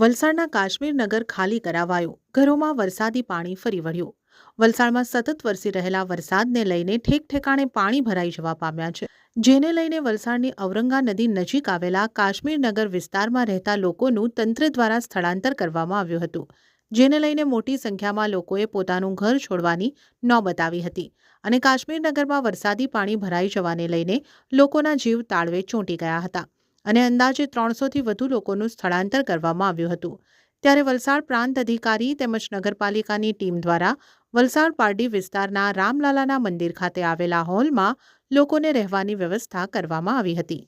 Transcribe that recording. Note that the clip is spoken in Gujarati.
વલસાડના કાશ્મીર નગર ખાલી કરાવાયું. ઘરોમાં વરસાદી પાણી ફરી વળ્યું. વલસાડમાં સતત વરસી રહેલા વરસાદને લઈને ઠેક ઠેકાણે પાણી ભરાઈ જવા પામ્યા છે. જેને લઈને વલસાડની ઔરંગા નદી નજીક આવેલા કાશ્મીર નગર વિસ્તારમાં રહેતા લોકોનું તંત્ર દ્વારા સ્થળાંતર કરવામાં આવ્યું હતું. જેને લઈને મોટી સંખ્યામાં લોકોએ પોતાનું ઘર છોડવાની નોબત આવી હતી અને કાશ્મીર નગરમાં વરસાદી પાણી ભરાઈ જવાને લઈને લોકોના જીવ તાળવે ચોંટી ગયા હતા. અને અંદાજે ત્રણસોથી વધુ લોકોનું સ્થળાંતર કરવામાં આવ્યું હતું. ત્યારે વલસાડ પ્રાંત અધિકારી તેમજ નગરપાલિકાની ટીમ દ્વારા વલસાડ પારડી વિસ્તારના રામલાલાના મંદિર ખાતે આવેલા હોલમાં લોકોને રહેવાની વ્યવસ્થા કરવામાં આવી હતી.